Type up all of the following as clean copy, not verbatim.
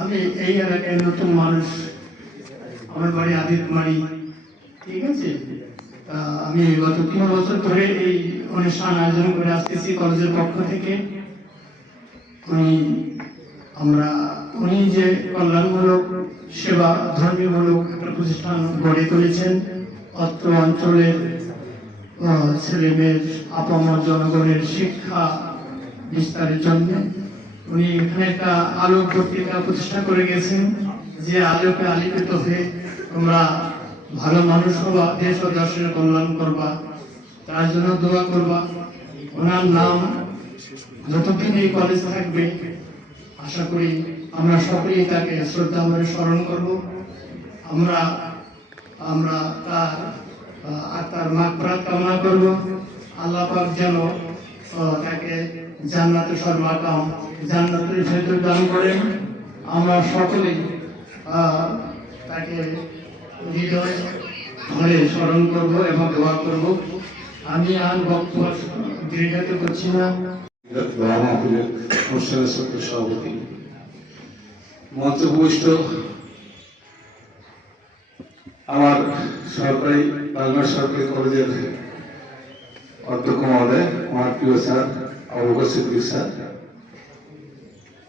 আমি এই এলাকায় নতুন মানুষ, আমার বাড়ি আদিতমারি, ঠিক আছে। আমি গত 3 বছর ধরে এই অনুষ্ঠান আয়োজন করে আসতেছি কলেজের পক্ষ থেকে। উনি যে কল্যাণমূলক সেবা ধর্মীয়মূলক একটা প্রতিষ্ঠান গড়ে তুলেছেন অত্র অঞ্চলের ছেলেমেয়ের আপামর জনগণের শিক্ষা বিস্তারের জন্য। উনি এখানে একটা আলোক বক্তৃতা প্রতিষ্ঠা করে গেছেন, যে আলোকে আলোকিত হয়ে তোমরা ভালো মানুষ হবা, দেশ ও দেশের কল্যাণ করবা, তার জন্য দোয়া করবা। ওনার নাম যতদিন এই কলেজ থাকবে আশা করি আমরা সকলেই তাকে শ্রদ্ধা করে স্মরণ করব। আমরা তার আত্মার মাগফিরাত কামনা করব। আল্লাহ পাক যেন তাকে জান্নাতুল মাকাম, জান্নাতুল ফেরদৌস দান করেন। আমরা সকলেই তাকে হৃদয় ভরে স্মরণ করব এবং দোয়া করব। আমি আর বক্তব্য দীর্ঘায়িত করছি না। সভাপতি মঞ্চভূষ্ট আমার বাংলা সরকারি কলেজের অধ্যক্ষ মহোদয়, আমার প্রিয় স্যার আবু বকর সিদ্দিক স্যার,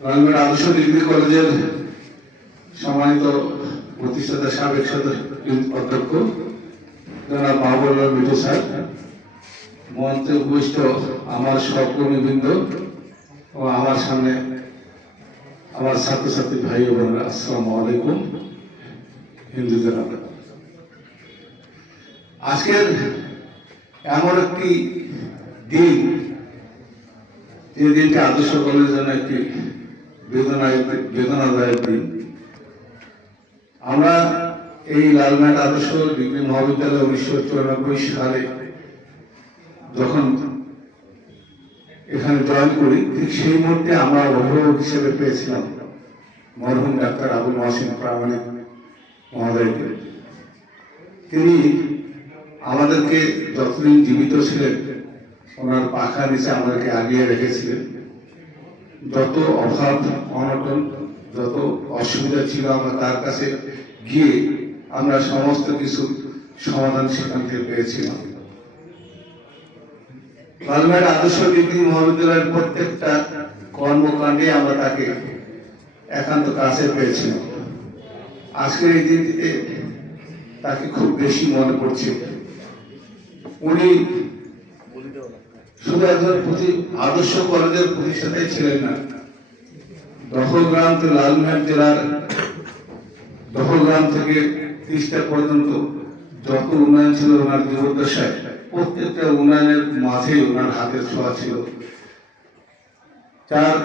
লালমেট আদর্শ ডিগ্রি কলেজের সম্মানিত প্রতিষ্ঠাতা সাবেক অধ্যক্ষ জনাব মাহবুবুল্লাহ মিঠু স্যার, মঞ্চে উপবিষ্ট আমার সহকর্মীবৃন্দ ও আমার সামনে আমার ছাত্রছাত্রী ভাই ও বোনেরা, আসসালামু আলাইকুম। হিন্দু জনতা, আজকের এমন একটি দিন, যে দিনটি আদর্শ কলেজের জন্য একটি বেদনাদায়ক দিন। আমরা এই লালমেট আদর্শ ডিগ্রি মহাবিদ্যালয় 1994 সালে যখন এখানে জয়েন করি, ঠিক সেই মুহূর্তে আমরা অভিভাবক হিসেবে পেয়েছিলাম মরহুম ডাক্তার আবুল মহসিন প্রামাণিক মহোদয়কে। তিনি আমাদেরকে যতদিন জীবিত ছিলেন ওনার পাখা নিচে আমাদেরকে আগিয়ে রেখেছিলেন। যত অভাব অনটন, যত অসুবিধা ছিল, আমরা তার কাছে গিয়ে আমরা সমস্ত কিছু সমাধান সেখান থেকে পেয়েছিলাম। লালমেট আদর্শ ডিগ্রি মহাবিদ্যালয়ের প্রত্যেকটা কর্মকাণ্ডে আমরা তাকে একান্ত কাছে পেয়েছিলাম। আজকের এই দিনটিতে তাকে খুব বেশি মনে পড়ছে। উনি শুধু একজন আদর্শ কলেজের প্রতিষ্ঠাতাই ছিলেন না, দখলগ্রাম থেকে লালমেট জেলার দখলগ্রাম থেকে তিস্তা পর্যন্ত যত উন্নয়ন ছিল ওনার জীবদ্দশায়, প্রত্যেকটা উন্নয়নের মাঝে ওনার হাতের ছোঁয়া ছিল। যার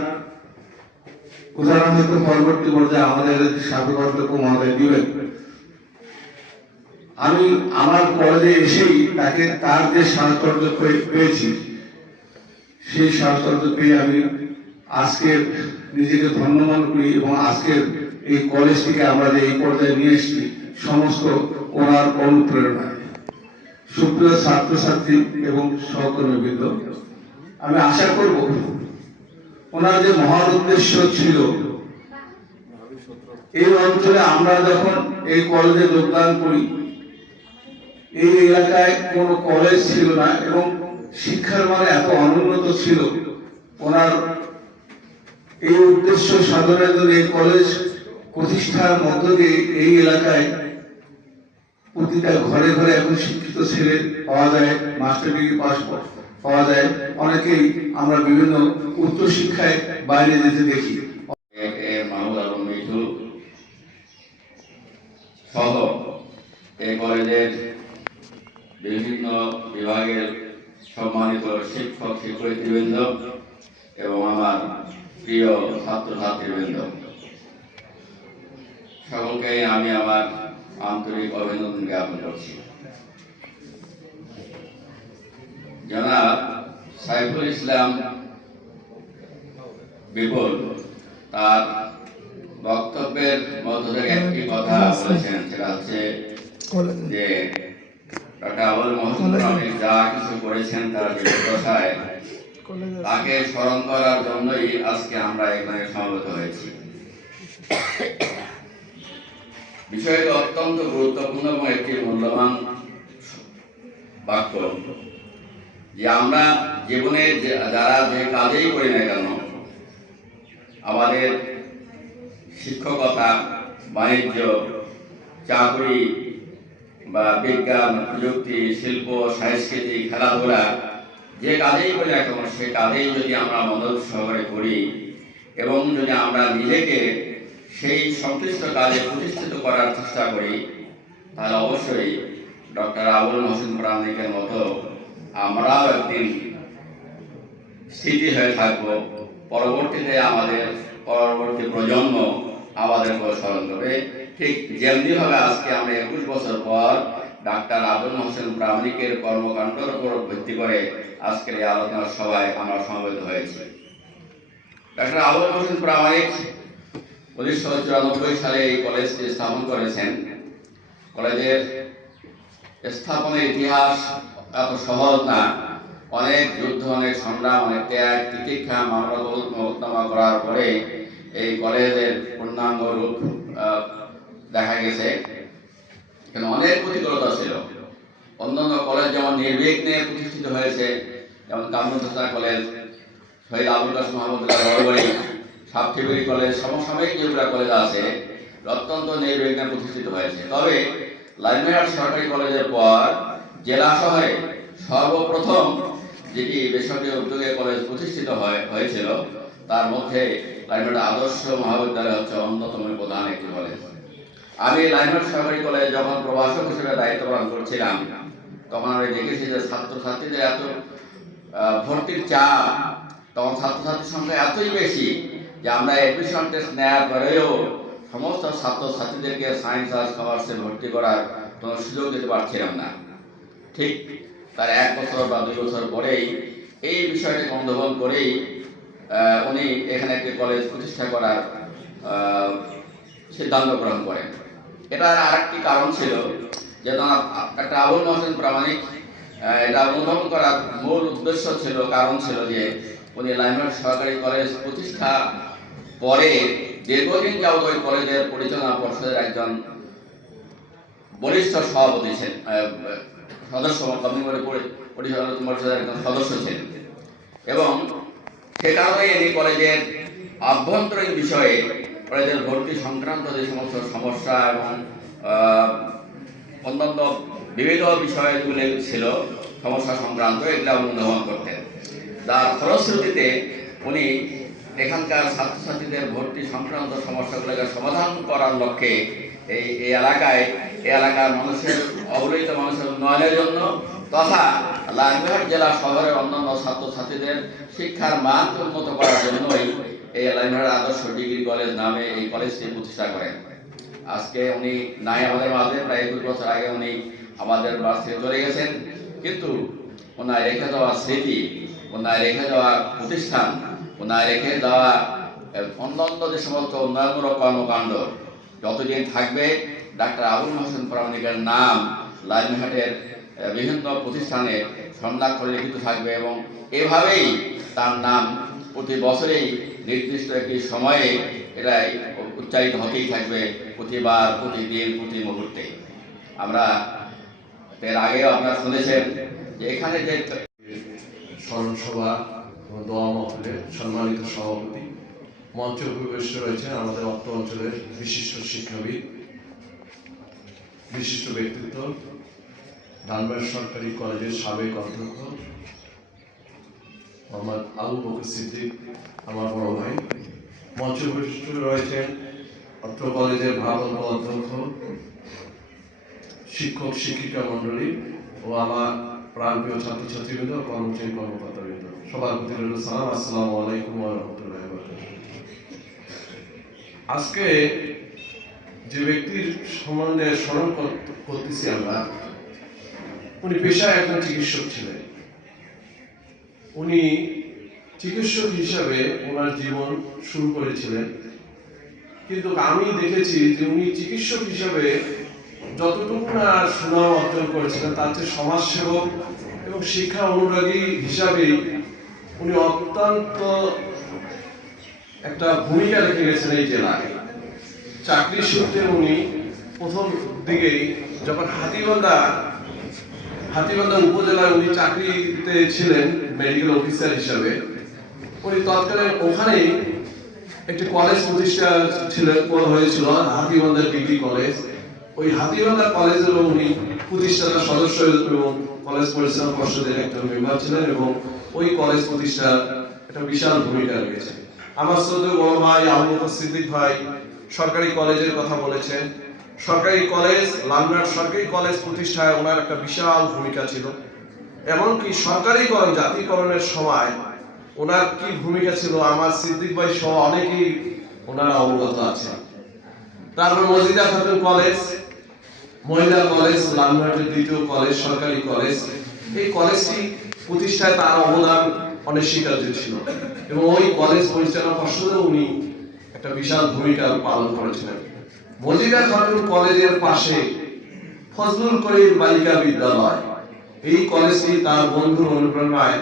উদাহরণ হয়তো পরবর্তী পর্যায়ে আমাদের সাবেক অধ্যক্ষ মহোদয় দিবেন। আমি আমার কলেজে এসেই তাকে তার যে সাহচর্য পেয়েছি, সেই সাহচর্য পেয়ে আমি আজকে নিজেকে ধন্য মনে করি, এবং আজকের এই কলেজটিকে আমরা যে এই পর্যায়ে নিয়ে এসেছি সমস্ত ওনার অনুপ্রেরণায়। সুপ্রিয় ছাত্রছাত্রী এবং সহকর্মীবৃন্দ, আমি আশা করব ওনার যে মহান উদ্দেশ্য ছিল, এই অঞ্চলে আমরা যখন এই কলেজে যোগদান করি, এই এলাকায় কোনো কলেজ ছিল না এবং শিক্ষার মান এত অনুন্নত ছিল। ওনার এই উদ্দেশ্য সাধনের জন্য এই কলেজ প্রতিষ্ঠার মধ্য দিয়ে এই এলাকায় প্রতিটা ঘরে ঘরে এখন শিক্ষিত ছেলে পাওয়া যায়, মাস্টার ডিগ্রি পাস পাওয়া যায়। অনেকেই আমরা বিভিন্ন উচ্চ শিক্ষায় বাইরে যেতে দেখি। মাহমুদ আলম মিঠু সহ এই কলেজের বিভিন্ন বিভাগের সম্মানিত শিক্ষক শিক্ষয়িত্রীবৃন্দ এবং আমার প্রিয় ছাত্রছাত্রীবৃন্দ, সকলকে আমি আমার আন্তরিক অভিনন্দন জ্ঞাপন করছি। জনাব সাইফুল ইসলাম বিপুল তার বক্তব্যের মধ্য থেকে একটি কথা বলেছেন, সেটা হচ্ছে যে ডক্টর আবুল মহসিন প্রামাণিক যা কিছু করেছেন তার জীবদ্দশায়, তাকে স্মরণ করার জন্যই আজকে আমরা এখানে সমবেত হয়েছি। বিষয়টি অত্যন্ত গুরুত্বপূর্ণ এবং একটি মূল্যবান বাক্য যে আমরা জীবনে যারা যে কাজেই করি না কেন, আমাদের শিক্ষকতা, বাণিজ্য, চাকরি বা বিজ্ঞান, প্রযুক্তি, শিল্প, সংস্কৃতি, খেলাধুলা, যে কাজেই করি না কেন সে কাজেই যদি আমরা মনোযোগ সহকারে করি এবং যদি আমরা নিজেকে সেই সংশ্লিষ্ট কাজে প্রতিষ্ঠিত করার চেষ্টা করি, তাহলে অবশ্যই ডক্টর আবুল মহসিন প্রামাণিকের মতো আমরাও একদিন স্মৃতি হয়ে থাকবো। পরবর্তীতে আমাদের পরবর্তী প্রজন্ম আমাদেরকে স্মরণ করবে। ঠিক যেমনিভাবে আজকে আমরা 21 বছর পর ডাক্তার আবুল মহসিন প্রামাণিকের কর্মকাণ্ডের উপর ভিত্তি করে আজকের এই আলোচনা সভায় আমরা সমবেত হয়েছি। ডাক্তার আবুল মহসিন প্রামাণিক 1994 সালে এই কলেজটি স্থাপন করেছেন। কলেজের স্থাপনের ইতিহাস এত সহজ না, অনেক যুদ্ধ, অনেক সংগ্রাম, অনেক ত্যাগ, তিতিক্ষা, মামলা মোকদ্দমা করার পরে এই কলেজের পূর্ণাঙ্গ রূপ দেখা গেছে। এখানে অনেক প্রতিকূলতা ছিল। অন্যান্য কলেজ যেমন নির্বিঘ্নে প্রতিষ্ঠিত হয়েছে, যেমন কামরুজ্জামান কলেজ, শহীদ আবুল কাসেম মাহমুদুল্লাহ বড়বড়ি, সাবটিবিরি কলেজ, সমসাময়িক যেগুলো কলেজ আছে অত্যন্ত নির্বিঘ্নে প্রতিষ্ঠিত হয়েছে। তবে লাইমহাট সরকারি কলেজের পর জেলা শহরে সর্বপ্রথম যেটি বেসরকারি উদ্যোগে কলেজ প্রতিষ্ঠিত হয়েছিল তার মধ্যে লাইমহাট আদর্শ মহাবিদ্যালয় হচ্ছে অন্যতম প্রধান একটি কলেজ। আমি লাইমহাট সরকারি কলেজ যখন প্রভাষক হিসেবে দায়িত্ব পালন করছিলাম তখন আমি দেখেছি যে ছাত্রছাত্রীদের এত ভর্তির চাপ, তখন ছাত্রছাত্রীর সংখ্যা এতই বেশি যে আমরা অ্যাডমিশন টেস্ট নেওয়ার পরেও সমস্ত ছাত্রছাত্রীদেরকে সায়েন্স আর কমার্সে ভর্তি করার কোনো সুযোগ দিতে পারছিলাম না। ঠিক তার 1 বছর বা 2 বছর পরেই এই বিষয়টি অনুধাবন করেই উনি এখানে একটি কলেজ প্রতিষ্ঠা করার সিদ্ধান্ত গ্রহণ করেন। এটার আরেকটি কারণ ছিল যে একটা আবুল মহসিন প্রামাণিক এটা অনুধাবন করার মূল উদ্দেশ্য ছিল, কারণ ছিল যে উনি লাইমহাট সরকারি কলেজ প্রতিষ্ঠা পরে দীর্ঘদিন যাবত ওই কলেজের পরিচালনা পর্ষদের একজন বরিষ্ঠ সভাপতি ছিলেন, সদস্য পরিচালনা পর্ষদের একজন সদস্য ছিলেন এবং সে কারণে এই কলেজের আভ্যন্তরীণ বিষয়ে কলেজের ভর্তি সংক্রান্ত যে সমস্ত সমস্যা এবং অন্যান্য বিবিধ বিষয়গুলি ছিল সমস্যা সংক্রান্ত, এগুলো অনুধাবন করতেন। যার ফলশ্রুতিতে উনি এখানকার ছাত্রছাত্রীদের ভর্তি সংক্রান্ত সমস্যাগুলোকে সমাধান করার লক্ষ্যে এই এলাকার মানুষের অবহেলিত মানুষের উন্নয়নের জন্য তথা লাইমহাট জেলা শহরের অন্যান্য ছাত্রছাত্রীদের শিক্ষার মান উন্নত করার জন্যই এই লাইমহাট আদর্শ ডিগ্রি কলেজ নামে এই কলেজটি প্রতিষ্ঠা করেন। আজকে উনি নাই আমাদের মাঝে, প্রায় 21 বছর আগে উনি আমাদের মাঝ থেকে চলে গেছেন, কিন্তু ওনার রেখে যাওয়া স্মৃতি, ওনার রেখে যাওয়া প্রতিষ্ঠান, ওনার রেখে যাওয়া অন্যান্য যে সমস্ত উন্নয়নমূলক কর্মকাণ্ড যতদিন থাকবে ডাক্তার আবুল মহসিন প্রামাণিকের নাম লাইমহাটের বিভিন্ন প্রতিষ্ঠানে স্বর্ণাক্ষরে লিখিত থাকবে এবং এভাবেই তার নাম প্রতি বছরেই নির্দিষ্ট একটি সময়ে এটাই উচ্চারিত হতেই থাকবে, প্রতিবার, প্রতিদিন, প্রতি মুহূর্তে। আমরা এর আগেও আপনারা শুনেছেন যে এখানে যে স্মরণসভা ও দোয়া মাহফিলের সম্মানিত সভাপতি, মঞ্চে উপবিষ্ট রয়েছেন আমাদের অত্র অঞ্চলের বিশিষ্ট শিক্ষাবিদ, বিশিষ্ট ব্যক্তিত্ব, ধানবাদ সরকারি কলেজের সাবেক অধ্যক্ষ মোহাম্মদ আবু বকর সিদ্দিক, আমার বড় ভাই। মঞ্চে উপবিষ্ট রয়েছেন অত্র কলেজের ভারপ্রাপ্ত অধ্যক্ষ, শিক্ষক শিক্ষিকা মন্ডলী ও আমার প্রাণপ্রিয় ছাত্রছাত্রীবৃন্দ, কর্মচারী কর্মকর্তাবৃন্দ, সবার প্রতি রইল সালাম, আসসালামু আলাইকুম ওয়া রাহমাতুল্লাহি ওয়া বারাকাতুহু। আজকে যে ব্যক্তির সম্বন্ধে স্মরণ করতেছি আমরা, উনি পেশায় একজন চিকিৎসক ছিলেন। উনি চিকিৎসক হিসাবে ওনার জীবন শুরু করেছিলেন, কিন্তু আমি দেখেছি যে উনি চিকিৎসক হিসাবে যতটুকু না সুনাম অর্জন করেছিলেন তার চেয়ে সমাজসেবক এবং শিক্ষা অনুরাগী হিসাবে উনি অত্যন্ত একটা ভূমিকা রেখে গেছেন এই জেলায়। চাকরি সূত্রে উনি প্রথম দিকেই যখন হাতীবান্ধা উপজেলায় উনি চাকরিতে ছিলেন মেডিকেল অফিসার হিসাবে, উনি তৎকালীন ওখানেই একটি কলেজ প্রতিষ্ঠা হয়েছিল হাতীবান্ধা ডিগ্রি কলেজ। ওই হাতীবান্ধা কলেজেরও উনি প্রতিষ্ঠাতা সদস্য এবং কলেজ পরিচালনা পর্ষদের একজন মেম্বার ছিলেন এবং ওই কলেজ প্রতিষ্ঠা একটা বিশাল ভূমিকা রেখেছে। আমার শ্রদ্ধেয় বড় ভাই আবু বকর সিদ্দিক ভাই সরকারি কলেজের কথা বলেছেন। সরকারি কলেজ, লালমিয়ার সরকারি কলেজ প্রতিষ্ঠায় ওনার একটা বিশাল ভূমিকা ছিল। এমনকি সরকারিকরণ, জাতীয়করণের সময় ওনার কি ভূমিকা ছিল আমার সিদ্দিক ভাই সহ অনেকেই ওনারা অবগত আছে। তারপর মজিদা খাতুন কলেজ, মহিলা কলেজ, লালমিয়ার দ্বিতীয় কলেজ, সরকারি কলেজ, এই কলেজটি প্রতিষ্ঠায় তার অবদান অনস্বীকার্য ছিল এবং ওই কলেজ পরিচালনা পর্ষদেও উনি একটা বিশাল ভূমিকা পালন করেছিলেন। মজিদা খাতুন কলেজের পাশে ফজলুল করিম বালিকা বিদ্যালয়, এই কলেজটি তার বন্ধুর অনুপ্রেরণায়,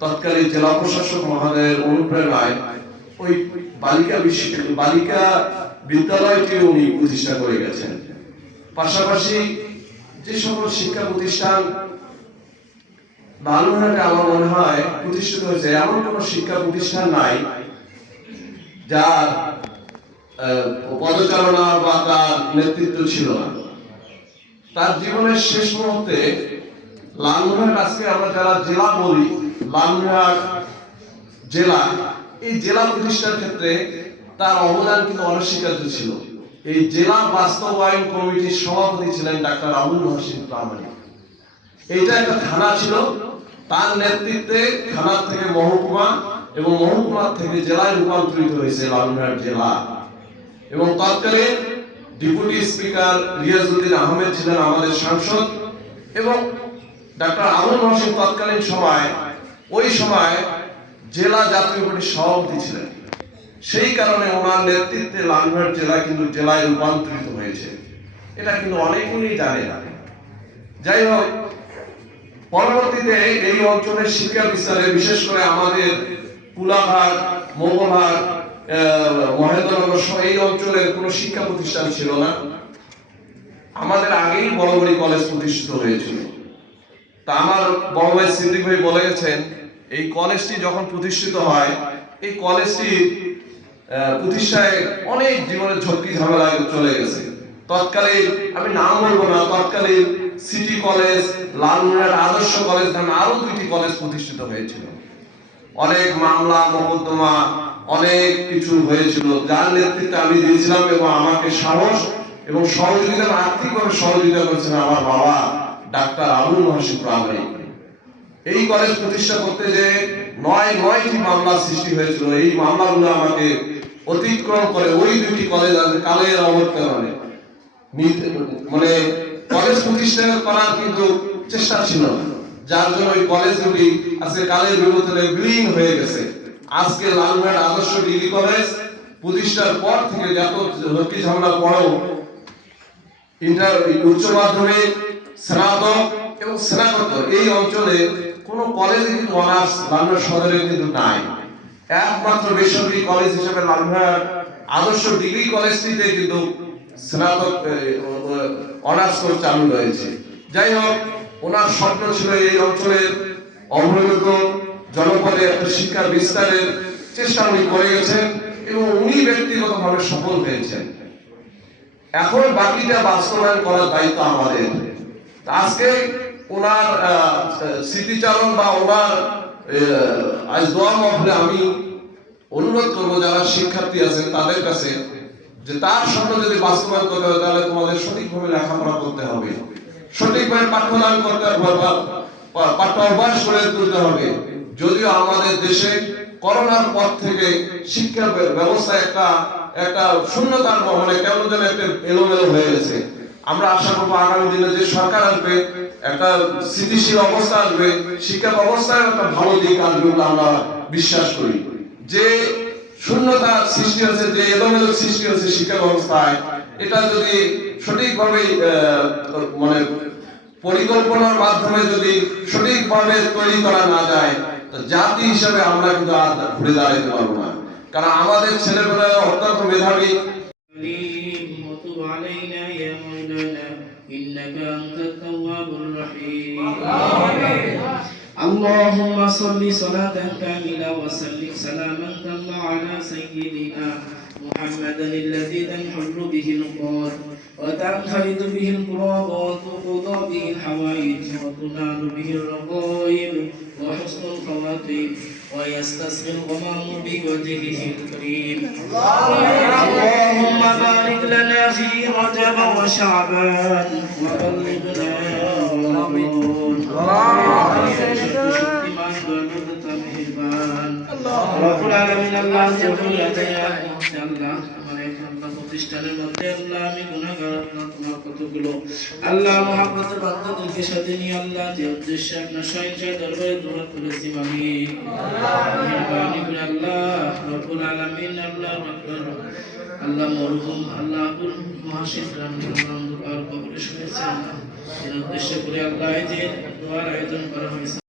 তৎকালীন জেলা প্রশাসক মহোদয়ের অনুপ্রেরণায় ওই বালিকা বিদ্যালয়টি উনি প্রতিষ্ঠা করে গেছেন। পাশাপাশি যে সকল শিক্ষা প্রতিষ্ঠান লালমোহনে আমার মনে হয় প্রতিষ্ঠিত হয়েছে, এমন কোন শিক্ষা প্রতিষ্ঠান নাই যার পদচারণা বা তার নেতৃত্ব ছিল না। তার জীবনের শেষ মুহূর্তে লালমোহন, আজকে আমরা যারা জেলা বলি, লালমোহন জেলা, এই জেলা প্রতিষ্ঠার ক্ষেত্রে তার অবদান কিন্তু অনস্বীকার্য ছিল। এই জেলা বাস্তবায়ন কমিটির সভাপতি ছিলেন ডাক্তার আবুল মহসিন প্রামাণিক। এইটা একটা থানা ছিল, তার নেতৃত্বে থানা থেকে মহকুমা এবং মহকুমা থেকে জেলায় রূপান্তরিত হয়েছে লালমোহন জেলা। এবং তৎকালীন ডেপুটি স্পিকার রিয়াজউদ্দিন আহমেদ ছিলেন আমাদের সাংসদ এবং ডাক্তার আবুল মহসিন তৎকালীন সময় ওই সময় জেলা জাতীয় পার্টির সভাপতি ছিলেন। সেই কারণে ওনার নেতৃত্বে লালমোহন জেলা কিন্তু জেলায় রূপান্তরিত হয়েছে, এটা কিন্তু অনেকেই জানে না। যাই হোক, পরবর্তীতে এই অঞ্চলের শিক্ষা বিস্তারে, বিশেষ করে আমাদের কুলাঘাট, মোগলহাট, মহেন্দ্রনগর সহ এই অঞ্চলের কোনো শিক্ষা প্রতিষ্ঠান ছিল না। আমাদের আগেই বড় বড় কলেজ প্রতিষ্ঠিত হয়েছিল। তা আমার বড় ভাই সিদ্দিক ভাই বলে গেছেন, এই কলেজটি যখন প্রতিষ্ঠিত হয়, এই কলেজটি প্রতিষ্ঠায় অনেক জীবনের ঝক্কি ঝামেলা চলে গেছে। তৎকালীন, আমি নাম বলবো না, তৎকালীন সিটি কলেজ, লালমোহন আদর্শ কলেজ নামে আরো দুইটি কলেজ প্রতিষ্ঠিত হয়েছিল। অনেক মামলা মোকদ্দমা, অনেক কিছু হয়েছিল, যার নেতৃত্বে আমি দিয়েছিলাম এবং আমাকে সাহস এবং সহযোগিতা, আর্থিকভাবে সহযোগিতা করেছেন আমার বাবা ডাক্তার আবুল মহসিন প্রামাণিক। এই কলেজ প্রতিষ্ঠা করতে যে নয়টি মামলা সৃষ্টি হয়েছিল, এই মামলাগুলো আমাকে অতিক্রম করে ওই দুটি কলেজ কালের অবর্তমানে মানে কলেজ প্রতিষ্ঠা করার কিন্তু চেষ্টা ছিল, যার জন্য ওই কলেজগুলি আজকে কালের বিবর্তনে বিলীন হয়ে গেছে। আজকে লালমোহন আদর্শ ডিগ্রি কলেজ প্রতিষ্ঠার পর থেকে যত ঝক্কি ঝামেলা পড়ো, উচ্চ মাধ্যমিক, স্নাতক এবং স্নাতকোত্তর, এই অঞ্চলে কোন কলেজে কিন্তু অনার্স লালমোহন সদরে কিন্তু নাই। একমাত্র বেসরকারি কলেজ হিসেবে লালমোহন আদর্শ ডিগ্রি কলেজটিতে কিন্তু স্নাতক অনার্স কোর্স চালু রয়েছে। যাই হোক, ওনার স্বপ্ন ছিল এই অঞ্চলের অবহেলিত জনপদে একটা শিক্ষা বিস্তারের চেষ্টা উনি করে গেছেন এবং উনি ব্যক্তিগতভাবে সফল হয়েছেন। এখন বাকিটা বাস্তবায়ন করার দায়িত্ব আমাদের। আজকে ওনার স্মৃতিচারণ বা ওনার আজ দোয়া মাহফিলে আমি অনুরোধ করবো যারা শিক্ষার্থী আছেন তাদের কাছে, যে তার স্বপ্ন যদি বাস্তবায়ন করতে হয় তাহলে তোমাদের সঠিকভাবে লেখাপড়া করতে হবে, সঠিকভাবে পাঠ্যদান করতে হবে, পাঠ্য অভ্যাস করে তুলতে হবে। যদিও আমাদের দেশে করোনার পর থেকে শিক্ষা ব্যবস্থা একটা শূন্যতার মানে কেমন যেন একটা এলোমেলো হয়ে গেছে। আমরা আশা করবো আগামী দিনে যে সরকার আসবে, একটা স্থিতিশীল অবস্থা আসবে, শিক্ষা ব্যবস্থায় একটা ভালো দিক আসবে বলে আমরা বিশ্বাস করি। যে শূন্যতা সৃষ্টি হচ্ছে, যে এলোমেলো সৃষ্টি হচ্ছে শিক্ষা ব্যবস্থায়, এটা যদি সঠিকভাবে মানে পরিকল্পনার মাধ্যমে যদি সঠিকভাবে তৈরি করা না যায়, তো জাতি হিসাবে আমরা কিন্তু আর ঘুরে দাঁড়াতে পারবো না। কারণ আমাদের ছেলেমেয়েরা অত্যন্ত ভাবে وتب علينا يا مولانا إنك أنت التواب الرحيم اللهم صل صلاة كاملة وسلم سلاما تاما على سيدنا محمد الذي تنحل به القاد وتنفرد به الكراب وتقضى به الحوائج وتنال به الرقائب وحسن الخواتيم ويستسقي الغمام بوجهه الكريم اللهم بارك لنا في رجب وشعبان وبلغنا رب العالمين الله প্রতিষ্ঠানের মধ্যে আল্লাহ আমি গুনাহগার আল্লাহ তোমার কতগুলো আল্লাহ মহব্বতের বান্দাদেরকে সাথে নিয়ে আল্লাহ যে উদ্দেশ্যে আপনার সহিংসার দরবারে দোয়া করেছি আমি মেহেরবানি করে আল্লাহ রব্বুল আলামিন আল্লাহ আল্লাহ মরহুম আল্লাহ আবুল মহাশিদ রামচন্দ্র কবরে শুনেছেন এর উদ্দেশ্য করে আল্লাহ যে দোয়ার আয়োজন করা হয়েছে